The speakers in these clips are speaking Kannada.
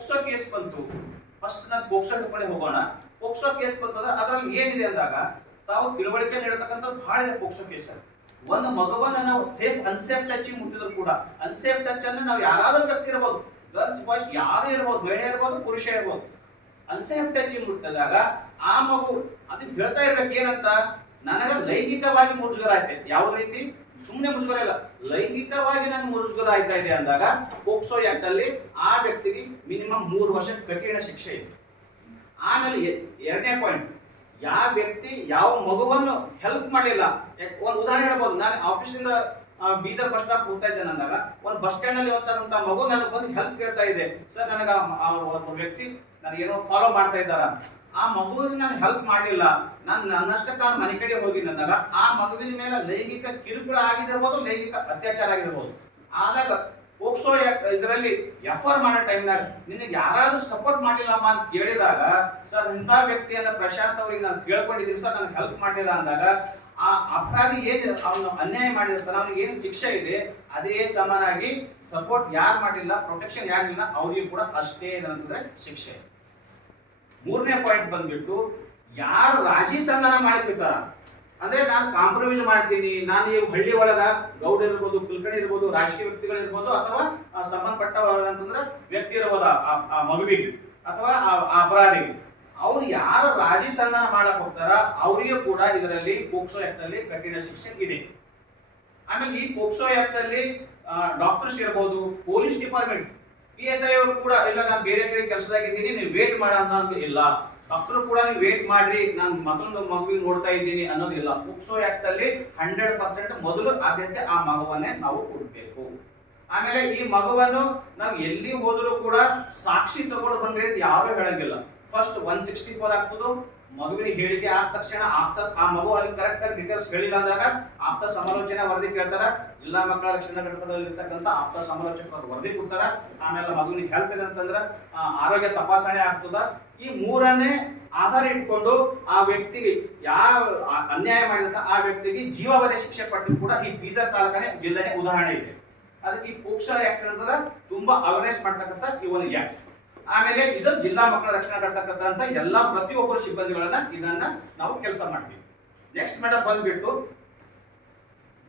ಪೋಕ್ಸೋ ಕೇಸ್ ಬಂತು. ಫಸ್ಟ್ ನಾನು ಪೋಕ್ಸೋ ಕಡೆ ಹೋಗೋಣ. ಪೋಕ್ಸೋ ಕೇಸ್ ಬಂತಂದ್ರೆ ಅದರಲ್ಲಿ ಏನಿದೆ ಅಂದಾಗ ತಾವು ತಿಳುವಳಿಕೆ ನೀಡತಕ್ಕಂಥದ್ದು ಬಹಳ ಇದೆ. ಪೋಕ್ಸೋ ಕೇಸ್ ಒಂದು ಮಗುವನ್ನ ನಾವು ಅನ್ಸೇಫ್ ಟಚ್ ಮುಟ್ಟಿದ್ರು ಕೂಡ, ಅನ್ಸೇಫ್ ಟಚ್ ಅನ್ನ ನಾವು ಯಾರಾದ್ರೂ ವ್ಯಕ್ತಿ ಇರಬಹುದು, ಗರ್ಲ್ಸ್ ಬಾಯ್ಸ್ ಯಾರು ಇರಬಹುದು, ಮಹಿಳೆ ಇರಬಹುದು, ಪುರುಷ ಇರಬಹುದು. ಅನ್ಸೇಫ್ ಟಚ್ ಮುಟ್ಟಿದಾಗ ಆ ಮಗು ಅದಕ್ಕೆ ಹೇಳ್ತಾ ಇರ್ಬೇಕು ಏನಂತ, ನನಗ ಲೈಂಗಿಕವಾಗಿ ಮುಜುಗರ ಆಯ್ತಾ ಇದೆ. ಯಾವ ರೀತಿ? ಸುಮ್ಮನೆ ಮುಜುಗರ ಇಲ್ಲ, ಲೈಂಗಿಕವಾಗಿ ನಾನು ಮುಜುಗರ ಆಯ್ತಾ ಇದೆ ಅಂದಾಗ ಪೋಕ್ಸೋ ಆಕ್ಟ್ ಅಲ್ಲಿ ಆ ವ್ಯಕ್ತಿಗೆ ಮಿನಿಮಮ್ 3 ವರ್ಷ ಕಠಿಣ ಶಿಕ್ಷೆ ಇದೆ. ಆಮೇಲೆ ಎರಡನೇ ಪಾಯಿಂಟ್, ಯಾವ ವ್ಯಕ್ತಿ ಯಾವ ಮಗುವನ್ನು ಹೆಲ್ಪ್ ಮಾಡಿಲ್ಲ. ಒಂದು ಉದಾಹರಣೆ ಹೇಳ್ಬೋದು, ನಾನು ಆಫೀಸಿಂದ ಬೀದರ್ ಬಸ್ ಸ್ಟಾಪ್ ಹೋಗ್ತಾ ಇದ್ದೇನೆ ಅಂದಾಗ ಒಂದು ಬಸ್ ಸ್ಟ್ಯಾಂಡ್ ಅಲ್ಲಿ ಹೋಗ್ತಕ್ಕಂಥ ಮಗು ನನಗೆ ಬಂದು ಹೆಲ್ಪ್ ಕೇಳ್ತಾ ಇದೆ, ಸರ್ ನನಗೆ ಒಬ್ಬ ವ್ಯಕ್ತಿ ನನಗೇನೋ ಫಾಲೋ ಮಾಡ್ತಾ ಇದ್ದಾರ, ಆ ಮಗುವಿಗೆ ನಾನು ಹೆಲ್ಪ್ ಮಾಡಿಲ್ಲ, ನಾನು ನನ್ನಷ್ಟಕ್ಕೆ ನಾನು ಮನೆ ಕಡೆ ಹೋಗಿದ್ದೆ ಅಂದಾಗ ಆ ಮಗುವಿನ ಮೇಲೆ ಲೈಂಗಿಕ ಕಿರುಕುಳ ಆಗಿರ್ಬೋದು, ಲೈಂಗಿಕ ಅತ್ಯಾಚಾರ ಆಗಿರ್ಬೋದು. ಆದಾಗ ಪೋಕ್ಸೋ ಇದರಲ್ಲಿ ಎಫ್ಐಆರ್ ಮಾಡೋ ಟೈಮ್ನಾಗ ನಿನಗೆ ಯಾರಾದ್ರೂ ಸಪೋರ್ಟ್ ಮಾಡಿಲ್ಲಮ್ಮ ಅಂತ ಕೇಳಿದಾಗ, ಸರ್ ಇಂಥ ವ್ಯಕ್ತಿಯನ್ನ ಪ್ರಶಾಂತ್ ಅವರಿಗೆ ನಾನು ಕೇಳ್ಕೊಂಡಿದ್ದೀನಿ ಸರ್, ನನಗೆ ಹೆಲ್ಪ್ ಮಾಡಿಲ್ಲ ಅಂದಾಗ ಆ ಅಪರಾಧಿ ಏನು ಅವನು ಅನ್ಯಾಯ ಮಾಡಿರ್ತಾನೆ ಅವನಿಗೆ ಏನು ಶಿಕ್ಷೆ ಇದೆ ಅದೇ ಸಮಾನಾಗಿ ಸಪೋರ್ಟ್ ಯಾರು ಮಾಡಿಲ್ಲ, ಪ್ರೊಟೆಕ್ಷನ್ ಯಾರಿಲ್ಲ ಅವ್ರಿಗೂ ಕೂಡ ಅಷ್ಟೇ ಏನಂತಂದ್ರೆ ಶಿಕ್ಷೆ. ಮೂರನೇ ಪಾಯಿಂಟ್ ಬಂದ್ಬಿಟ್ಟು, ಯಾರು ರಾಜಿ ಸಂಧಾನ ಮಾಡಿರ್ತಾರ ಅಂದ್ರೆ ನಾನು ಕಾಂಪ್ರಮೈಸ್ ಮಾಡ್ತೀನಿ, ನಾನು ಈ ಹಳ್ಳಿ ಒಳಗ ಗೌಡ ಇರ್ಬೋದು, ಕುಲಕರ್ಣಿ ಇರ್ಬೋದು, ರಾಜಕೀಯ ವ್ಯಕ್ತಿಗಳು ಇರ್ಬೋದು, ಅಥವಾ ಸಂಬಂಧಪಟ್ಟ ಅಂತಂದ್ರೆ ವ್ಯಕ್ತಿ ಇರ್ಬೋದು ಆ ಮಗುವಿಗೆ ಅಥವಾ ಆ ಅಪರಾಧಿಗೆ, ಅವ್ರು ಯಾರು ರಾಜಿ ಸಂಧಾನ ಮಾಡಕ್ ಹೋಗ್ತಾರ ಅವರಿಗೂ ಕೂಡ ಇದರಲ್ಲಿ ಪೋಕ್ಸೋ ಆಕ್ಟ್ ಅಲ್ಲಿ ಕಠಿಣ ಶಿಕ್ಷೆ ಇದೆ. ಆಮೇಲೆ ಈ ಪೋಕ್ಸೋ ಆಕ್ಟ್ ಅಲ್ಲಿ ಡಾಕ್ಟರ್ಸ್ ಇರ್ಬೋದು, ಪೊಲೀಸ್ ಡಿಪಾರ್ಟ್ಮೆಂಟ್, PSI ಅವರು ಕೂಡ ಇಲ್ಲ ನಾನು ಬೇರೆ ಕಡೆ ಕೆಲಸದಾಗಿದ್ದೀನಿ ನೀವು ವೇಟ್ ಮಾಡ ಅನ್ನೋದು ಇಲ್ಲ, ಡಾಕ್ಟರ್ ಕೂಡ ನೀವು ವೇಟ್ ಮಾಡ್ರಿ ನಾನು ಮಗುವಿಗೆ ನೋಡ್ತಾ ಇದ್ದೀನಿ ಅನ್ನೋದಿಲ್ಲ. ಪೋಕ್ಸೋ ಆಕ್ಟ್ ಅಲ್ಲಿ 100% ಮೊದಲು ಆದ್ಯತೆ ಆ ಮಗುವನ್ನೇ ನಾವು ಕೊಡ್ಬೇಕು. ಆಮೇಲೆ ಈ ಮಗುವನ್ನು ನಾವು ಎಲ್ಲಿ ಹೋದರೂ ಕೂಡ ಸಾಕ್ಷಿ ತಗೊಂಡು ಬಂದ್ರೆ ಯಾರು ಹೇಳಂಗಿಲ್ಲ. ಫಸ್ಟ್ 164 ಆಗ್ತದೋ ಮಗುವಿನ ಹೇಳಿಕೆ ಆದ ತಕ್ಷಣ ಆ ಮಗು ಅಲ್ಲಿ ಕರೆಕ್ಟ್ ಆಗಿ ಡೀಟೇಲ್ಸ್ ಹೇಳಿಲ್ಲ ಅಂದಾಗ ಆಪ್ತ ಸಮಾಲೋಚನೆ ವರದಿ ಕೇಳ್ತಾರ. ಜಿಲ್ಲಾ ಮಕ್ಕಳ ರಕ್ಷಣಾ ಘಟಕದಲ್ಲಿ ಇರ್ತಕ್ಕಂಥ ಆಪ್ತ ಸಮಾಲೋಚಕರು ವರದಿ ಕೊಡ್ತಾರ. ಆಮೇಲೆ ಮಗುವಿನ ಹೆಲ್ತ್ ಅಂತಂದ್ರ ಆರೋಗ್ಯ ತಪಾಸಣೆ ಆಗ್ತದ. ಈ ಮೂರನೇ ಆಧಾರ ಇಟ್ಕೊಂಡು ಆ ವ್ಯಕ್ತಿಗೆ ಯಾವ ಅನ್ಯಾಯ ಮಾಡಿದಂತ ಆ ವ್ಯಕ್ತಿಗೆ ಜೀವಾವಧಿ ಶಿಕ್ಷೆ ಪಟ್ಟಿದ್ದು ಕೂಡ ಈ ಬೀದರ್ ತಾಲೂಕನೇ ಜಿಲ್ಲೆನೇ ಉದಾಹರಣೆ ಇದೆ. ಅದಕ್ಕೆ ಈ ಪೋಕ್ಸೋ ಆಕ್ಟ್ ಅಂತಂದ್ರೆ ತುಂಬಾ ಅವೇರ್ನೆಸ್ ಮಾಡ್ತಕ್ಕಂಥ ಈ ಒಂದು ಆಕ್ಟ್. ಆಮೇಲೆ ಇದು ಜಿಲ್ಲಾ ಮಕ್ಕಳ ರಕ್ಷಣಾ ಘಟಕ ಅಂತ ಎಲ್ಲಾ ಪ್ರತಿಯೊಬ್ಬರು ಸಿಬ್ಬಂದಿಗಳನ್ನ ಇದನ್ನ ನಾವು ಕೆಲಸ ಮಾಡ್ತೀವಿ. ನೆಕ್ಸ್ಟ್ ಮೇಡಮ್ ಬಂದ್ಬಿಟ್ಟು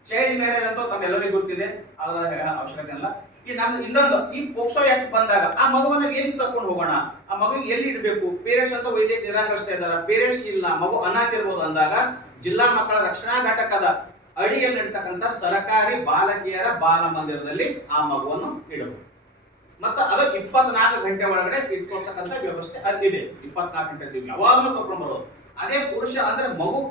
ಚೈಲ್ಡ್ ಮ್ಯಾರೇಜ್ ಅಂತ ತಮ್ಮೆಲ್ಲರಿಗೂ ಗೊತ್ತಿದೆ, ಅದರ ಅವಶ್ಯಕತೆ ಇಲ್ಲ. ಈ ನಾನು ಇನ್ನೊಂದು ಈ ಪೋಕ್ಸೋ ಆಕ್ಟ್ ಬಂದಾಗ ಆ ಮಗುವನ್ನ ಎಲ್ಲಿ ತಕೊಂಡು ಹೋಗೋಣ, ಆ ಮಗುವಿಗೆ ಎಲ್ಲಿ ಇಡಬೇಕು, ಪೇರೆಂಟ್ಸ್ ಅಂತ ವೈದ್ಯಕ್ಕೆ ನಿರಾಕರಿಸ್ತಾ ಇದ್ದಾರೆ, ಪೇರೆಂಟ್ಸ್ ಇಲ್ಲ ಮಗು ಅನಾಥ ಇರ್ಬೋದು ಅಂದಾಗ ಜಿಲ್ಲಾ ಮಕ್ಕಳ ರಕ್ಷಣಾ ಘಟಕದ ಅಡಿಯಲ್ಲಿ ಇರ್ತಕ್ಕಂಥ ಸರ್ಕಾರಿ ಬಾಲಕಿಯರ ಬಾಲ ಮಂದಿರದಲ್ಲಿ ಆ ಮಗುವನ್ನು ಇಡಬಹುದು. ಮತ್ತೆ ಅದು 24 ಗಂಟೆ ಒಳಗಡೆ ಇಟ್ಕೊಳ್ತಕ್ಕಂಥ ವ್ಯವಸ್ಥೆ ಅಲ್ಲಿದೆ. 24 ಗಂಟೆ ಯಾವಾಗಲೂ ಕರ್ಕೊಂಡು ಬರೋದು. ಅದೇ ಪುರುಷ ಅಂದ್ರೆ ಮಗು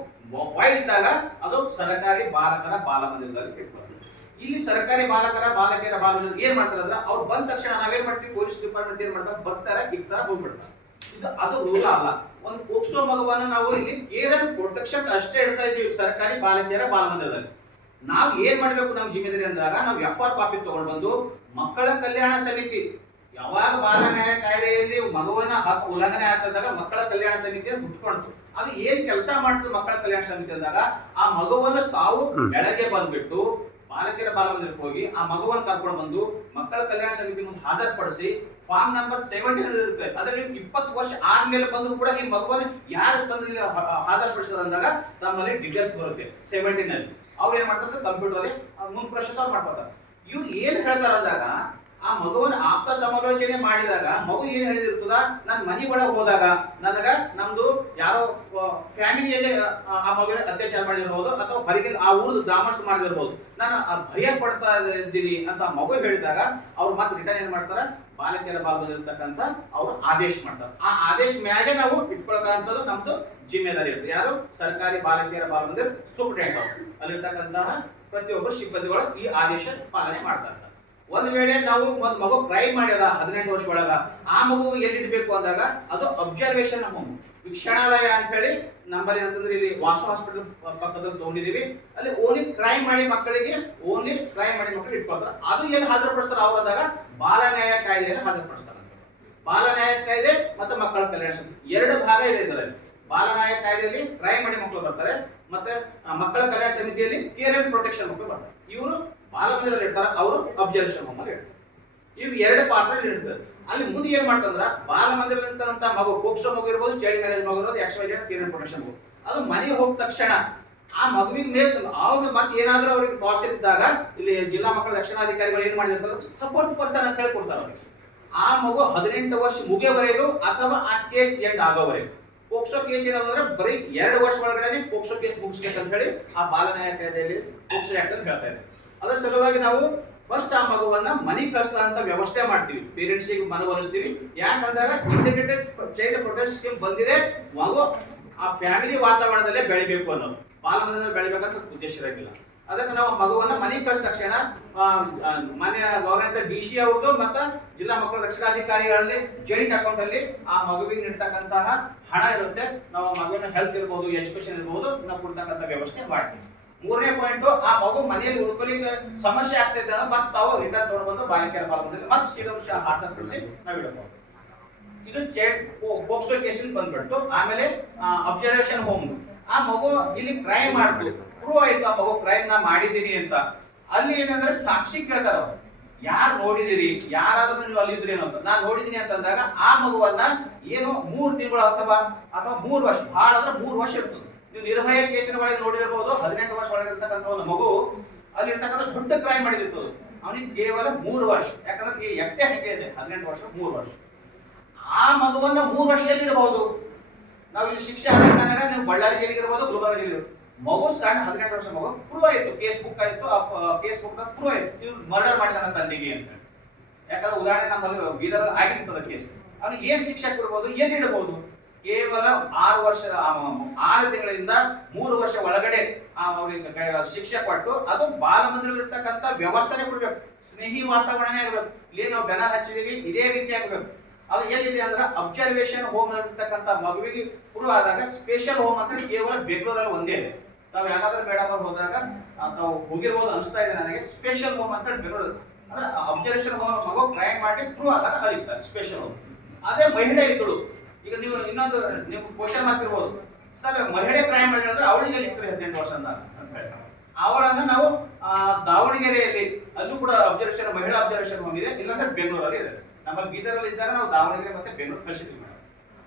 ವೈಡ್ ಇದ್ದಾಗ ಅದು ಸರ್ಕಾರಿ ಬಾಲಕರ ಬಾಲ ಮಂದಿರದಲ್ಲಿ ಇಟ್ಕೊಳ್ತಾರೆ. ಇಲ್ಲಿ ಸರ್ಕಾರಿ ಬಾಲಕರ ಬಾಲಕಿಯರ ಬಾಲ ಮಂದಿರ ಏನ್ ಮಾಡ್ತಾರೆ ಅಂದ್ರೆ ಅವ್ರು ಬಂದ ತಕ್ಷಣ ನಾವೇನ್ ಮಾಡ್ತೀವಿ, ಪೊಲೀಸ್ ಡಿಪಾರ್ಟ್ಮೆಂಟ್ ಏನ್ ಮಾಡ್ತಾರೆ, ಬರ್ತಾರೆ ಇಕ್ತಾರ ಹೋಗ್ಬಿಡ್ತಾರೆ. ಇದು ಅದು ರೂಲ್ ಅಲ್ಲ. ಒಂದು ಪೋಕ್ಸೋ ಮಗುವನ್ನ ನಾವು ಇಲ್ಲಿ ಕೇವಲ ಪ್ರೊಟೆಕ್ಷನ್ ಅಷ್ಟೇ ಇಡ್ತಾ ಇದೀವಿ ಸರ್ಕಾರಿ ಬಾಲಕಿಯರ ಬಾಲ ಮಂದಿರದಲ್ಲಿ. ನಾವು ಏನ್ ಮಾಡ್ಬೇಕು ನಮ್ಮ ಜಿಮ್ಮೆದಾರಿ ಅಂದಾಗ ನಾವು FR ಕಾಪಿ ತಗೊಂಡು ಬಂದು ಮಕ್ಕಳ ಕಲ್ಯಾಣ ಸಮಿತಿ, ಯಾವಾಗ ಬಾಲ ನ್ಯಾಯ ಕಾಯ್ದೆಯಲ್ಲಿ ಮಗುವಿನ ಹಕ್ಕು ಉಲ್ಲಂಘನೆ ಆಗ್ತದಾಗ ಮಕ್ಕಳ ಕಲ್ಯಾಣ ಸಮಿತಿಯನ್ನು ಹುಟ್ಕೊಳ್ತು. ಅದು ಏನ್ ಕೆಲಸ ಮಾಡ್ತದೆ ಮಕ್ಕಳ ಕಲ್ಯಾಣ ಸಮಿತಿ ಅಂದಾಗ ಆ ಮಗುವನ್ನು ತಾವು ಬೆಳಗ್ಗೆ ಬಂದ್ಬಿಟ್ಟು ಬಾಲಕಿಯರ ಬಾಲ ಮಂದಿರಕ್ಕೆ ಹೋಗಿ ಆ ಮಗುವನ್ನು ಕರ್ಕೊಂಡು ಬಂದು ಮಕ್ಕಳ ಕಲ್ಯಾಣ ಸಮಿತಿ ಮುಂದೆ ಹಾಜರುಪಡಿಸಿ ಫಾರ್ಮ್ ನಂಬರ್ 17 ಇರುತ್ತೆ. ಅದರಲ್ಲಿ 20 ವರ್ಷ ಆದ್ಮೇಲೆ ಬಂದು ಕೂಡ ಈ ಮಗುವನ್ನು ಯಾರು ತಂದು ಇಲ್ಲಿ ಹಾಜರುಪಡಿಸಿದ್ರು ಅಂದಾಗ ನಮ್ಮಲ್ಲಿ ಡೀಟೇಲ್ಸ್ ಬರುತ್ತೆ 17 ಅಲ್ಲಿ. ಅವ್ರು ಏನ್ ಮಾಡ್ತಾರೆ, ಕಂಪ್ಯೂಟರ್ ಅಲ್ಲಿ ಮುಂದ್ ಪ್ರೊಸೆಸರ್ ಮಾಡ್ಕೊತಾರೆ. ಇವ್ರು ಏನ್ ಹೇಳ್ತಾರ ಅಂದಾಗ ಆ ಮಗುವನ್ನು ಆಪ್ತ ಸಮಾಲೋಚನೆ ಮಾಡಿದಾಗ ಮಗು ಏನ್ ಹೇಳಿದಿರ್ತದ, ನನ್ನ ಮನೆ ಒಳಗೆ ಹೋದಾಗ ನನಗ ನಮ್ದು ಯಾರೋ ಫ್ಯಾಮಿಲಿಯಲ್ಲಿ ಆ ಮಗುವಿನ ಅತ್ಯಾಚಾರ ಮಾಡಿರ್ಬೋದು ಅಥವಾ ಹೊರಗಿನ ಆ ಊರ್ದು ಗ್ರಾಮಸ್ಥರು ಮಾಡಿದಿರ್ಬೋದು, ನಾನು ಭಯ ಪಡ್ತಾ ಇದ್ದೀನಿ ಅಂತ ಮಗು ಹೇಳಿದಾಗ ಅವ್ರು ಮತ್ತೆ ರಿಟರ್ನ್ ಏನ್ ಮಾಡ್ತಾರ, ಬಾಲಕಿಯರ ಬಾಲ ಬಂದಿರ್ತಕ್ಕಂಥ ಅವ್ರು ಆದೇಶ ಮಾಡ್ತಾರೆ. ಆ ಆದೇಶ ಮ್ಯಾಗೆ ನಾವು ಇಟ್ಕೊಳ್ಕಂಥದ್ದು ನಮ್ದು ಜಿಮ್ಮೆದಾರಿ ಇರ್ತದೆ. ಯಾರು ಸರ್ಕಾರಿ ಬಾಲಕಿಯರ ಬಾಲ ಮಂದಿರ ಸೂಪರ್ಡೆಂಟ್ ಅವರು ಅಲ್ಲಿರ್ತಕ್ಕಂತಹ ಪ್ರತಿಯೊಬ್ಬರು ಸಿಬ್ಬಂದಿಗಳು ಈ ಆದೇಶ ಪಾಲನೆ ಮಾಡ್ತಾರೆ. ಒಂದ್ ವೇಳೆ ನಾವು ಒಂದ್ ಮಗು ಕ್ರೈಮ್ ಮಾಡ್ಯದ 18 ವರ್ಷ ಒಳಗ ಆ ಮಗು ಎಲ್ಲಿ ಇಡಬೇಕು ಅಂದಾಗ ಅದು ಅಬ್ಸರ್ವೇಷನ್ ಹೋಮ್ ವೀಕ್ಷಣಾಲಯ ಅಂತ ಹೇಳಿ ನಂಬರ್ ಏನಂತಂದ್ರೆ ಇಲ್ಲಿ ವಾಸು ಹಾಸ್ಪಿಟಲ್ ಪಕ್ಕದಲ್ಲಿ ತಗೊಂಡಿದೀವಿ. ಅಲ್ಲಿ ಓನ್ಲಿ ಕ್ರೈಮ್ ಮಾಡಿ ಮಕ್ಕಳಿಗೆ ಇಟ್ಕೊಳ್ತಾರೆ. ಅದು ಎಲ್ಲಿ ಹಾಜರುಪಡಿಸ್ತಾರೆ ಅವ್ರು ಅಂದಾಗ ಬಾಲ ನ್ಯಾಯ ಕಾಯ್ದೆಯನ್ನು ಹಾಜರುಪಡಿಸ್ತಾರೆ. ಬಾಲ ನ್ಯಾಯ ಕಾಯ್ದೆ ಮತ್ತು ಮಕ್ಕಳ ಕಲ್ಯಾಣ ಸಮಿತಿ 2 ಭಾಗ ಇದೆ ಇದರಲ್ಲಿ. ಬಾಲ ನ್ಯಾಯ ಕಾಯ್ದೆಯಲ್ಲಿ ಕ್ರೈಮ್ ಮಾಡಿ ಮಕ್ಕಳು ಬರ್ತಾರೆ, ಮತ್ತೆ ಮಕ್ಕಳ ಕಲ್ಯಾಣ ಸಮಿತಿಯಲ್ಲಿ ಕೇರ್ ಅಂಡ್ ಪ್ರೊಟೆಕ್ಷನ್ ಮಕ್ಕಳು ಬರ್ತಾರೆ. ಇವರು ಬಾಲ ಮಂದಿರದಲ್ಲಿ ಇರ್ತಾರೆ, ಅವರು ಅಬ್ಸರ್ವೇಷನ್ ಹೋಮ್ ಅಲ್ಲಿ ಇರ್ತಾರೆ. ಇವು ಎರಡು ಪಾತ್ರ ಇರ್ತದೆ. ಅಲ್ಲಿ ಮುಂದೆ ಏನ್ ಮಾಡ್ತಂದ್ರ ಬಾಲ ಮಂದಿರದಂತ ಮಗು ಪೋಕ್ಸೋ ಮಗು ಇರ್ಬೋದು, ಚೈಲ್ಡ್ ಮ್ಯಾರೇಜ್ ಮಗು ಇರ್ಬೋದು, XYZ ಕೇಂದ್ರ ಪ್ರೊಟೆಕ್ಷನ್ ಮಗು, ಅದು ಮನೆಗೆ ಹೋದ ತಕ್ಷಣ ಆ ಮಗುವಿಗೆ ಮೇಲೆ ಅವ್ರು ಮತ್ತೆ ಏನಾದ್ರೂ ಅವ್ರಿಗೆ ಟಾರ್ಚರ್ ಇದ್ದಾಗ ಇಲ್ಲಿ ಜಿಲ್ಲಾ ಮಕ್ಕಳ ರಕ್ಷಣಾಧಿಕಾರಿಗಳು ಏನ್ ಮಾಡಿರ್ತಾರೆ, ಸಪೋರ್ಟ್ ಪರ್ಸನ್ ಅಂತ ಹೇಳಿ ಕೊಡ್ತಾರೆ ಅವ್ರಿಗೆ. ಆ ಮಗು 18 ವರ್ಷ ಮುಗಿಯವರೆಗೂ ಅಥವಾ ಆ ಕೇಸ್ ಎಂಡ್ ಆಗೋವರೆಗೂ. ಪೋಕ್ಸೋ ಕೇಸ್ ಏನಾದ್ರೆ ಬರೀ 2 ವರ್ಷ ಒಳಗಡೆ ಪೋಕ್ಸೋ ಕೇಸ್ ಮುಗಿಸ್ಬೇಕಂತ ಹೇಳಿ ಆ ಬಾಲ ನ್ಯಾಯ ಕಾಯ್ದೆಯಲ್ಲಿ ಪೋಕ್ಸೋ ಆಕ್ಟ್ ಅಂತ ಹೇಳ್ತಾ ಇದೆ. ಅದರ ಸಲುವಾಗಿ ನಾವು ಫಸ್ಟ್ ಆ ಮಗುವನ್ನ ಮನೆಗೆ ಕಳಿಸ್ತಾ ಅಂತ ವ್ಯವಸ್ಥೆ ಮಾಡ್ತೀವಿ, ಪೇರೆಂಟ್ಸಿಗೆ ಮನವೊಲಿಸ್ತೀವಿ. ಯಾಕಂದಾಗ ಇಂಟಿಗ್ರೇಟೆಡ್ ಚೈಲ್ಡ್ ಪ್ರೊಟೆಕ್ಷನ್ ಸ್ಕೀಮ್ ಬಂದಿದೆ, ಮಗು ಆ ಫ್ಯಾಮಿಲಿ ವಾತಾವರಣದಲ್ಲೇ ಬೆಳಿಬೇಕು ಅನ್ನೋದು, ಬಾಲ ಮಂದಿರದಲ್ಲಿ ಬೆಳಿಬೇಕಂತ ಉದ್ದೇಶ ಇರಂಗಿಲ್ಲ. ಅದಕ್ಕೆ ನಾವು ಮಗುವನ್ನ ಮನೆಗೆ ಕಳಿಸಿದ ತಕ್ಷಣ ಮನೆಯ ಗೌರವ DC ಅವ್ರದ್ದು ಮತ್ತು ಜಿಲ್ಲಾ ಮಕ್ಕಳ ರಕ್ಷಣಾಧಿಕಾರಿಗಳಲ್ಲಿ ಜಾಯಿಂಟ್ ಅಕೌಂಟ್ ಅಲ್ಲಿ ಆ ಮಗುವಿಗೆ ನೀಡ್ತಕ್ಕಂತಹ ಹಣ ಇರುತ್ತೆ. ನಾವು ಮಗುವಿನ ಹೆಲ್ತ್ ಇರ್ಬೋದು, ಎಜುಕೇಶನ್ ಇರ್ಬೋದು, ನಾವು ಕೊಡ್ತಕ್ಕಂಥ ವ್ಯವಸ್ಥೆ ಮಾಡ್ತೀವಿ. 3ನೇ ಪಾಯಿಂಟ್, ಆ ಮಗು ಮನೆಯಲ್ಲಿ ಉಳ್ಕೊಲಿಕ್ಕೆ ಸಮಸ್ಯೆ ಆಗ್ತೈತೆ ಅಂದ್ರೆ ಮತ್ತೆ ತಾವು ರಿಟರ್ನ್ ತಗೊಂಡ್ಬಂದು ಬಾಲಕಿಯರ ಬಾಲ ಮಂದಿರ ಮತ್ತೆ ಸೀದಾ ಹಾಕಿ ನಾವು ಇಡಬಹುದು. ಇದು ಪೋಕ್ಸೋ ಕೇಸ್ ಬಂದ್ಬಿಟ್ಟು. ಆಮೇಲೆ ಅಬ್ಸರ್ವೇಷನ್ ಹೋಮ್, ಆ ಮಗು ಇಲ್ಲಿ ಕ್ರೈಮ್ ಮಾಡ್ತು, ಪ್ರೂವ್ ಆಯ್ತು ಆ ಮಗು ಕ್ರೈಮ್ ನಾ ಮಾಡಿದೀನಿ ಅಂತ, ಅಲ್ಲಿ ಏನಂದ್ರೆ ಸಾಕ್ಷಿ ಕೇಳ್ತಾರ ಅವ್ರು, ಯಾರು ನೋಡಿದಿರಿ, ಯಾರಾದ್ರೂ ನೀವು ಅಲ್ಲಿದ್ರಿ ಏನೋ ಅಂತ. ನಾನು ನೋಡಿದೀನಿ ಅಂತಂದಾಗ ಆ ಮಗುವನ್ನ ಏನು 3 ತಿಂಗಳು ಅಥವಾ 3 ವರ್ಷ, ಭಾಳ ಅಂದ್ರೆ 3 ವರ್ಷ ಇರ್ತದೆ. ನೀವು ನಿರ್ಭಯ ಕೇಸಿನ ಒಳಗೆ ನೋಡಿರ್ಬೋದು, 18 ವರ್ಷ ಒಳಗೆ ಇರ್ತಕ್ಕಂಥ ಒಂದು ಮಗು ಅಲ್ಲಿ ಇರ್ತಕ್ಕಂಥ ದೊಡ್ಡ ಕ್ರೈಮ್ ಮಾಡಿದಿರ್ತದೆ, ಅವನಿಗೆ ಕೇವಲ 3 ವರ್ಷ. ಯಾಕಂದ್ರೆ ಈ ಎಷ್ಟೇ ಹೆಂಗೆ ಇದೆ 18 ವರ್ಷ 3 ವರ್ಷ. ಆ ಮಗುವನ್ನ 3 ವರ್ಷದಲ್ಲಿ ಇಡಬಹುದು ನಾವು. ಇಲ್ಲಿ ಶಿಕ್ಷೆ ಆದಾಗ ನೀವು ಬಳ್ಳಾರಿ ಜೈಲಿಗೆ ಇರ್ಬೋದು, ಗುಲ್ಬರ್ಗ ಜೈಲಿಗೆ ಇರ್ಬೋದು. ಮಗು ಸಣ್ಣ 18 ವರ್ಷ ಮಗು ಪ್ರೂವ್ ಆಯ್ತು, ಕೇಸ್ ಬುಕ್ ಆಯ್ತು, ಕೇಸ್ ಬುಕ್ ಪ್ರೂವ್ ಆಯ್ತು ಇವ್ರು ಮರ್ಡರ್ ಮಾಡಿದಾನ ತಂದೆಗೆ ಅಂತ. ಯಾಕಂದ್ರೆ ಉದಾಹರಣೆ ನಮ್ಮಲ್ಲಿ ಬೀದರಲ್ಲಿ ಆಗಿರ್ತದ ಕೇಸ್, ಅವ್ನಿಗೆ ಏನ್ ಶಿಕ್ಷೆ ಕೊಡ್ಬೋದು, ಎಲ್ಲಿ ಇಡಬಹುದು? ಕೇವಲ 6 ವರ್ಷ 6 ತಿಂಗಳಿಂದ 3 ವರ್ಷ ಒಳಗಡೆ ಅವ್ರಿಗೆ ಶಿಕ್ಷೆ ಕೊಟ್ಟು, ಅದು ಬಾಲ ಮಂದಿರದಲ್ಲಿ ಇರ್ತಕ್ಕಂಥ ವ್ಯವಸ್ಥೆನೇ ಕೊಡ್ಬೇಕು, ಸ್ನೇಹಿ ವಾತಾವರಣನೇ ಆಗಬೇಕು. ಇಲ್ಲಿ ನಾವು ಬೆನರ್ ಹಚ್ಚಿದೀವಿ, ಇದೇ ರೀತಿ ಆಗಬೇಕು. ಅದು ಎಲ್ಲಿದೆ ಅಂದ್ರೆ ಅಬ್ಸರ್ವೇಷನ್ ಹೋಮ್ ಇರ್ತಕ್ಕಂಥ ಮಗುವಿಗೆ ಪ್ರೂವ್ ಆದಾಗ ಸ್ಪೆಷಲ್ ಹೋಮ್ ಅಂತ ಕೇವಲ ಬೆಂಗಳೂರಲ್ಲಿ ಒಂದೇ ಇದೆ. ನಾವು ಯಾರಾದ್ರೂ ಮೇಡಮ್ ಅವ್ರು ಹೋದಾಗ ತಾವು ಹೋಗಿರ್ಬೋದು ಅನಿಸ್ತಾ ಇದೆ ನನಗೆ. ಸ್ಪೆಷಲ್ ಹೋಮ್ ಅಂತ ಬೆಂಗಳೂರು ಅಂದ್ರೆ ಅಬ್ಸರ್ವೇಷನ್ ಹೋಮ್ ಮಗು ಕ್ರೈಮ್ ಮಾಡಿ ಪ್ರೂವ್ ಆದಾಗ ಅಲ್ಲಿರ್ತಾರೆ ಸ್ಪೆಷಲ್ ಹೋಮ್. ಅದೇ ಮಹಿಳೆ ಇದ್ದಳು, ಈಗ ನೀವು ಇನ್ನೊಂದು ನೀವು ಕ್ವಶನ್ ಮಾಡ್ತಿರ್ಬೋದು, ಸರ್ ಮಹಿಳೆ ಕ್ರೈಮ್ ಮಾಡಿದ್ರೆ ಅವಳಿಗೆ ಇರ್ತಾರೆ 18 ವರ್ಷ ಅಂತ ಹೇಳಿ. ಅವಳನ್ನ ನಾವು ದಾವಣಗೆರೆಯಲ್ಲಿ ಅಲ್ಲೂ ಕೂಡ ಅಬ್ಸರ್ವೇಷನ್ ಮಹಿಳಾ ಅಬ್ಸರ್ವೇಷನ್ ಹೋಮ್ ಇದೆ, ಇಲ್ಲಾಂದ್ರೆ ಬೆಂಗಳೂರಲ್ಲಿ ಇದೆ. ನಮ್ಮಲ್ಲಿ ಬೀದರಲ್ಲಿ ಇದ್ದಾಗ ನಾವು ದಾವಣಗೆರೆ ಮತ್ತೆ ಬೆಂಗಳೂರು ಕಳಿಸಿದ್ವಿ ಮೇಡಮ್.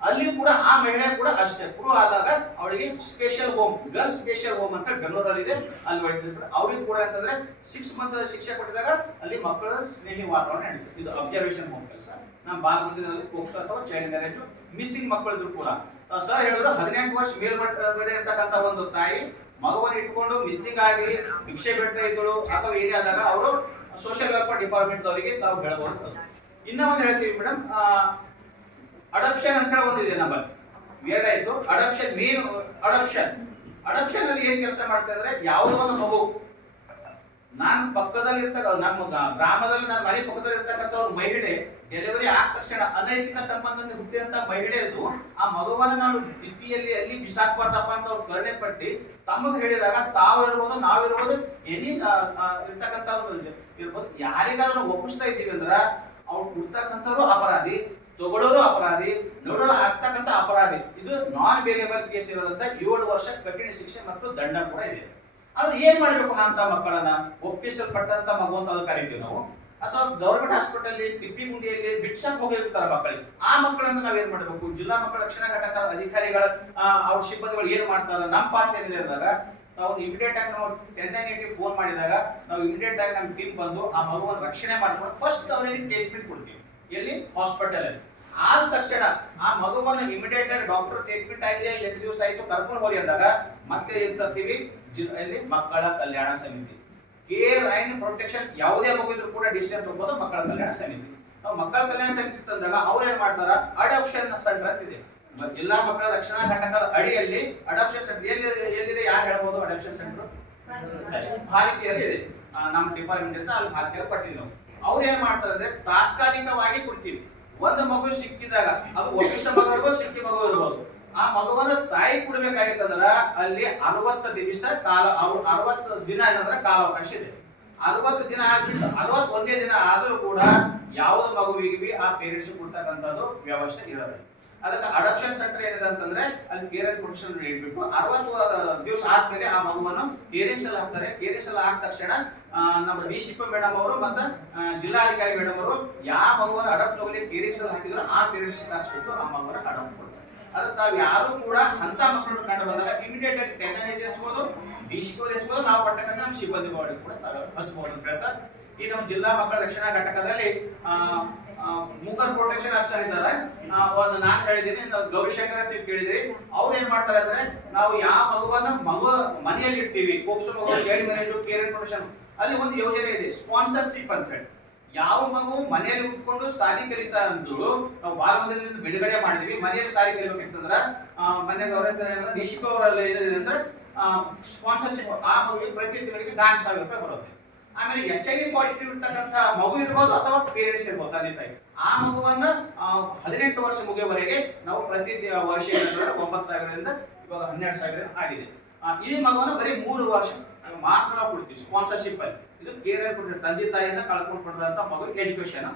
ಅಲ್ಲಿಯೂ ಕೂಡ ಆ ಮಹಿಳೆ ಕೂಡ ಅಷ್ಟೇ ಪ್ರೂವ್ ಆದಾಗ ಅವಳಿಗೆ special home, girls special home ಅಂತ ಬೆಂಗಳೂರಲ್ಲಿ ಇದೆ, ಅಲ್ಲಿ ಹೋಗ್ತಿದ್ರು. ಅವ್ರಿಗೆ ಕೂಡ ಅಂತಂದ್ರೆ 6 ಮಂತ್ ಶಿಕ್ಷೆ ಕೊಟ್ಟಿದಾಗ ಅಲ್ಲಿ ಮಕ್ಕಳ ಸ್ನೇಹಿ ವಾತಾವರಣ ನಡೀತದೆ. ಇದು ಅಬ್ಸರ್ವೇಷನ್ ಹೋಮ್ ಕೆಲಸ. ನಮ್ಮ ಬಾಲ ಮಂದಿರದಲ್ಲಿ ಪೋಕ್ಸೋ ಅಥವಾ ಚೈಲ್ಡ್ ಮ್ಯಾರೇಜ್ ಮಿಸ್ಸಿಂಗ್ ಮಕ್ಕಳಿದ್ರು ಕೂಡ ಸರ್ ಹೇಳಿದ್ರು 18 ವರ್ಷ ಮೇಲ್ಗಡೆ ಇರ್ತಕ್ಕಂಥ ಒಂದು ತಾಯಿ ಮಗುವನ್ನು ಇಟ್ಕೊಂಡು ಮಿಸ್ಸಿಂಗ್ ಆಗಿ ಭಿಕ್ಷೆ ಬಿಡ್ತಾ ಇದ್ದಳು ಅಥವಾ ಏನೇ ಆದಾಗ ಅವರು ಸೋಷಿಯಲ್ ವೆಲ್ಫೇರ್ ಡಿಪಾರ್ಟ್ಮೆಂಟ್ ಅವರಿಗೆ ತಾವು ಹೇಳಬಹುದು. ಇನ್ನ ಒಂದು ಹೇಳ್ತೀವಿ ಮೇಡಮ್, ಅಡಾಪ್ಷನ್ ಅಂತ ಹೇಳಿ ಒಂದಿದೆ ನಮ್ಮಲ್ಲಿ, ಎರಡಾಯ್ತು. ಅಡಾಪ್ಷನ್ ಮೇನ್ ಅಡಾಪ್ಷನ್ ಅಲ್ಲಿ ಏನ್ ಕೆಲಸ ಮಾಡ್ತಾ ಇದ್ರೆ, ಯಾವುದೋ ಒಂದು ಮಗು ನಾನು ಪಕ್ಕದಲ್ಲಿ ನಮ್ಮ ಗ್ರಾಮದಲ್ಲಿ ನನ್ನ ಮನೆ ಪಕ್ಕದಲ್ಲಿ ಇರ್ತಕ್ಕಂಥ ಒಂದು ಮಹಿಳೆ ಡೆಲಿವರಿ ಆದ ತಕ್ಷಣ ಅನೈತಿಕ ಸಂಬಂಧದಿಂದ ಹುಟ್ಟಿದಂತ ಮಹಿಳೆಯದು ಆ ಮಗುವನ್ನು ನಾನು ದಿಪ್ಪಿಯಲ್ಲಿ ಅಲ್ಲಿ ಬಿಸಾಕ್ಬಾರ್ದಪ್ಪ ಅಂತ ಅವ್ರು ಕರುಣೆ ಪಟ್ಟಿ ತಮಗೆ ಹೇಳಿದಾಗ ತಾವು ಇರ್ಬೋದು, ನಾವಿರ್ಬೋದು, ಎನಿ ಇರ್ತಕ್ಕಂಥ ಇರ್ಬೋದು, ಯಾರಿಗಾದ್ರೂ ಒಪ್ಪಿಸ್ತಾ ಇದ್ದೀವಿ ಅಂದ್ರ ಅವ್ರು ಕೊಡ್ತಕ್ಕಂಥವ್ರು ಅಪರಾಧಿ, ತಗೊಳ್ಳೋರು ಅಪರಾಧಿ, ನೋಡೋರು ಆಗ್ತಕ್ಕಂಥ ಅಪರಾಧಿ. ಇದು ನಾನ್ ವೇರಿಯಬಲ್ ಕೇಸ್ ಇರೋದಂತ 7 ವರ್ಷ ಕಠಿಣ ಶಿಕ್ಷೆ ಮತ್ತು ದಂಡ ಕೂಡ ಇದೆ. ಆದ್ರೆ ಏನ್ ಮಾಡ್ಬೇಕು ಅಂತ ಮಕ್ಕಳನ್ನ ಒಪ್ಪಿಸಲ್ಪಟ್ಟಂತ ಮಗು ಅಂತ ಅದು ಕರಿತೀವಿ ನಾವು. ಅಥವಾ ಗೌರ್ಮೆಂಟ್ ಹಾಸ್ಪಿಟಲ್ ತಿಪ್ಪಿಗುಂಡಿಯಲ್ಲಿ ಬಿಡ್ಸಕ್ ಹೋಗಿರ್ತಾರೆ ಮಕ್ಕಳಿಗೆ, ಆ ಮಕ್ಕಳನ್ನ ನಾವ್ ಏನ್ ಮಾಡ್ಬೇಕು? ಜಿಲ್ಲಾ ಮಕ್ಕಳ ರಕ್ಷಣಾ ಘಟಕ ಅಧಿಕಾರಿಗಳ ಅವ್ರ ಸಿಬ್ಬಂದಿಗಳು ಏನ್ ಮಾಡ್ತಾರೆ, ನಮ್ಮ ಪಾತ್ರ ಏನಿದೆ ಅಂದಾಗ ನಾವು ಇಮಿಡಿಯೇಟ್ ಆಗಿ ನಾವು 1090 ಫೋನ್ ಮಾಡಿದಾಗ ನಾವು ಇಮಿಡಿಯೇಟ್ ಆಗಿ ನಮ್ಮ ಟೀಮ್ ಬಂದು ಆ ಮಗುವನ್ನು ರಕ್ಷಣೆ ಮಾಡ್ಕೊಂಡು ಫಸ್ಟ್ ಅವರಿಗೆ ಟ್ರೀಟ್ಮೆಂಟ್ ಕೊಡ್ತೀವಿ. ಎಲ್ಲಿ? ಹಾಸ್ಪಿಟಲ್ ಅಲ್ಲಿ. ಆದ ತಕ್ಷಣ ಆ ಮಗುವನ್ನು ಇಮಿಡಿಯೇಟ್ ಆಗಿ ಡಾಕ್ಟರ್ ಟ್ರೀಟ್ಮೆಂಟ್ ಆಗಿದೆ 8 ದಿವಸ ಆಯ್ತು ಕರ್ಕೊಂಡು ಹೋಗಿ ಅಂದಾಗ ಮತ್ತೆ ಏನ್ ತರ್ತೀವಿ, ಜಿಲ್ಲೆಯಲ್ಲಿ ಮಕ್ಕಳ ಕಲ್ಯಾಣ ಸಮಿತಿ, ಕೇರ್ ಅಂಡ್ ಪ್ರೊಟೆಕ್ಷನ್. ಯಾವುದೇ ಮಗು ಇದ್ರೂ ಕೂಡ ಡಿಸಿಷನ್ ತಗೋಬಹುದು ಮಕ್ಕಳ ಕಲ್ಯಾಣ ಸಮಿತಿ. ನಾವು ಮಕ್ಕಳ ಕಲ್ಯಾಣ ಸಮಿತಿ ತಂದಾಗ ಅವ್ರು ಏನ್ ಮಾಡ್ತಾರ, ಅಡಾಪ್ಷನ್ ಸೆಂಟರ್ ಅಂತಿದೆ ಜಿಲ್ಲಾ ಮಕ್ಕಳ ರಕ್ಷಣಾ ಘಟಕದ ಅಡಿಯಲ್ಲಿ. ಅಡಾಪ್ಷನ್ ಸೆಂಟರ್ ಎಲ್ಲಿದೆ ಯಾರು ಹೇಳ್ಬೋದು? ಅಡಾಪ್ಷನ್ ಸೆಂಟರ್ ಬಾಲಿಕೆಯಲ್ಲಿ ಇದೆ, ನಮ್ಮ ಡಿಪಾರ್ಟ್ಮೆಂಟ್ ಇಂದ ಅಲ್ಲಿ ಬಾಲಿಕೆಯಲ್ಲಿ ಕೊಟ್ಟಿದ್ದೀವಿ ನಾವು. ಅವ್ರು ಏನ್ ಮಾಡ್ತಾರೆ ಅಂದ್ರೆ ತಾತ್ಕಾಲಿಕವಾಗಿ ಕೊಡ್ತೀವಿ. ಒಂದು ಮಗು ಸಿಕ್ಕಿದಾಗ ಅದು ಒಪ್ಪಿಸ ಮಗು ಇರ್ಬೋದು, ಸಿಕ್ಕಿ ಮಗು ಇರ್ಬೋದು, ಆ ಮಗುವನ್ನು ತಾಯಿ ಕೊಡ್ಬೇಕಾಗಿತ್ತಂದ್ರ ಅಲ್ಲಿ 60 ದಿವಸ ಕಾಲ, 60 ದಿನ ಏನಂದ್ರೆ ಕಾಲಾವಕಾಶ ಇದೆ. 60 ದಿನ ಆಗ್ಬಿಟ್ಟು 61ನೇ ದಿನ ಆದ್ರೂ ಕೂಡ ಯಾವ್ದು ಮಗುವಿಗೆ ಆ ಪೇರೆಂಟ್ಸ್ ಕೊಡ್ತಕ್ಕಂಥದ್ದು ವ್ಯವಸ್ಥೆ ಇರೋದಿಲ್ಲ. ಅದಕ್ಕೆ ಅಡಾಪ್ಷನ್ ಸೆಂಟರ್ ಏನಿದೆ ಅಂತಂದ್ರೆ ಅಲ್ಲಿ ಕೇರ್ ಅಂಡ್ ಪ್ರೊಟೆಕ್ಷನ್ ಇಟ್ಬಿಟ್ಟು 60 ದಿವಸ ಆದ್ಮೇಲೆ ಆ ಮಗುವನ್ನು ಕೇರಿಂಗ್ಸ್ ಅಲ್ಲಿ ಹಾಕ್ತಾರೆ. ಕೇರಿಂಗ್ಸ್ ಅಲ್ಲಿ ಹಾಕಿದ ತಕ್ಷಣ ನಮ್ಮ DCP ಮೇಡಮ್ ಅವರು ಮತ್ತೆ ಜಿಲ್ಲಾಧಿಕಾರಿ ಮೇಡಮ್ ಅವರು ಯಾವ ಮಗುವನ್ನು ಅಡಾಪ್ಟ್ ತಗೊಳ್ಳಿ ಕೇರಿಂಗ್ಸ್ ಅಲ್ಲಿ ಹಾಕಿದ್ರು ಆ ಪೇರೆಂಟ್ಸ್ ಹಾಕ್ಸ್ಬಿಟ್ಟು ಆ ಮಗುವನ್ನು ಅಡಾಪ್ಟ್ ಕೊಡ್ತಾರೆ. ಅದಕ್ಕೆ ತಾವು ಯಾರು ಕೂಡ ಅಂತ ಮಕ್ಕಳನ್ನು ಕಂಡು ಬಂದಾಗ ಇಮಿಡಿಯೇಟ್ ಆಗಿ ಟೆಕ್ನಾಲಜಿ ಹಚ್ಬೋದು, DCP ಅವರು ಹಚ್ಬೋದು, ನಾವು ಪಟ್ಟಕ್ಕಂತ ನಮ್ಮ ಸಿಬ್ಬಂದಿಗಳು ಕೂಡ ಹಚ್ಬೋದು ಅಂತ ಹೇಳ್ತಾರೆ. ಈ ನಮ್ಮ ಜಿಲ್ಲಾ ಮಕ್ಕಳ ರಕ್ಷಣಾ ಘಟಕದಲ್ಲಿ ಮೂಕರ್ ಪ್ರೊಟೆಕ್ಷನ್ ಆಫೀಸರ್ ಇದ್ದಾರೆ. ಒಂದು ನಾನು ಹೇಳಿದ್ದೀನಿ, ಗೌರಿಶಂಕರ್ ಅಂತ ನೀವು ಕೇಳಿದಿರಿ. ಅವ್ರು ಏನ್ ಮಾಡ್ತಾರೆ ಅಂದ್ರೆ ನಾವು ಯಾವ ಮಗುವನ್ನ ಮನೆಯಲ್ಲಿ ಇಡ್ತೀವಿ, ಪೋಕ್ಸೋ ಮಗು child marriage care and protection ಅಲ್ಲಿ ಒಂದು ಯೋಜನೆ ಇದೆ ಸ್ಪಾನ್ಸರ್ಶಿಪ್ ಅಂತ ಹೇಳಿ. ಯಾವ ಮಗು ಮನೆಯಲ್ಲಿ ಉಟ್ಕೊಂಡು ಸಾಲಿ ಕಲಿತಾ ಅಂದ್ರು ನಾವು ಬಾಲ ಮಂದಿರದಿಂದ ಬಿಡುಗಡೆ ಮಾಡಿದ್ವಿ. ಮನೆಯಲ್ಲಿ ಸಾಲಿ ಕಲಿಬೇಕಂತಂದ್ರ ಮನೆಗೆ ಅವರ DCP ಅವರಲ್ಲಿ ಏನಿದೆ ಅಂದ್ರೆ ಸ್ಪಾನ್ಸರ್ಶಿಪ್ ಆ ಮಗುವಿಗೆ ಪ್ರತಿ ತಿಂಗಳಿಗೆ 4,000 ರೂಪಾಯಿ ಬರುತ್ತೆ. ಆಮೇಲೆ HIV ಪಾಸಿಟಿವ್ ಇರ್ತಕ್ಕಂಥ ಮಗು ಇರ್ಬೋದು ಅಥವಾ ಪೇರೆಂಟ್ಸ್ ಇರ್ಬೋದು, ತಂದೆ ತಾಯಿ. ಆ ಮಗುವನ್ನ 18 ವರ್ಷ ಮುಗಿಯುವವರೆಗೆ ನಾವು ಪ್ರತಿ ವರ್ಷ 9,000ರಿಂದ ಇವಾಗ 12,000 ಆಗಿದೆ. ಈ ಮಗುವನ್ನ ಬರೀ 3 ವರ್ಷ ಮಾತ್ರ ನಾವು ಕೊಡ್ತೀವಿ ಸ್ಪಾನ್ಸರ್ಶಿಪ್ ಅಲ್ಲಿ. ಇದು ಕೇರ್ ಅಂಡ್ ಪ್ರೊಟೆಕ್ಷನ್, ತಂದೆ ತಾಯಿಯಿಂದ ಕಳ್ಕೊಂಡು ಪಡೆದಂತ ಮಗು ಎಜುಕೇಶನ್.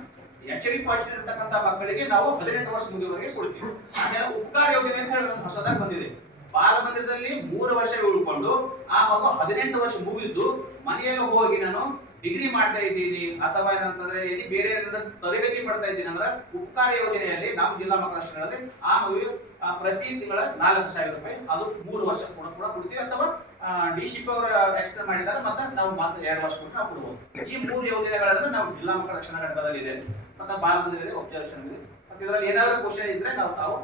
HIV ಪಾಸಿಟಿವ್ ಇರ್ತಕ್ಕಂಥ ಮಕ್ಕಳಿಗೆ ನಾವು 18 ವರ್ಷ ಮುಗಿಯುವವರೆಗೆ ಕೊಡ್ತೀವಿ. ಆಮೇಲೆ ಉಪಕಾರ ಯೋಜನೆ ಅಂತ ಹೇಳಿ ಹೊಸದಾಗಿ ಬಂದಿದೆ. ಬಾಲ ಮಂದಿರದಲ್ಲಿ 3 ವರ್ಷ ಉಳ್ಕೊಂಡು ಆ ಮಗು 18 ವರ್ಷ ಮುಗಿದ್ದು ಮನೆಯಲ್ಲಿ ಹೋಗಿ ನಾನು ಡಿಗ್ರಿ ಮಾಡ್ತಾ ಇದ್ದೀನಿ ಅಥವಾ ಏನಂತಂದ್ರೆ ಇಲ್ಲಿ ಬೇರೆ ತರಬೇತಿ ಪಡ್ತಾ ಇದ್ದೀನಿ ಅಂದ್ರೆ ಉಪಕಾರ ಯೋಜನೆಯಲ್ಲಿ ನಮ್ಮ ಜಿಲ್ಲಾ ಮಕ್ಕಳ ರಕ್ಷಣೆಗಳಲ್ಲಿ ಆ ಮಗುವಿಗೆ ಪ್ರತಿ ತಿಂಗಳ 4,000 ರೂಪಾಯಿ ಅದು 3 ವರ್ಷ ಕೂಡ ಕೊಡ್ತೀವಿ. ಅಥವಾ DCP ಅವರು ಎಕ್ಸ್ಟೆಂಡ್ ಮಾಡಿದಾಗ ಮತ್ತೆ ನಾವು ಮತ್ತೆ 2 ವರ್ಷ ಕೂಡ ನಾವು ಕೊಡ್ಬೋದು. ಈ 3 ಯೋಜನೆಗಳನ್ನ ನಾವು ಜಿಲ್ಲಾ ಮಕ್ಕಳ ರಕ್ಷಣಾ ಘಟಕದಲ್ಲಿ ಇದೆ, ಮತ್ತೆ ಬಾಲ ಮಂದಿರ ಇದೆ, ಒಬ್ಸರ್ವೇಷನ್ ಇದೆ. ಮತ್ತೆ ಇದರಲ್ಲಿ ಏನಾದರೂ ಕ್ವಶನ್ ಇದ್ರೆ ನಾವು ತಾವು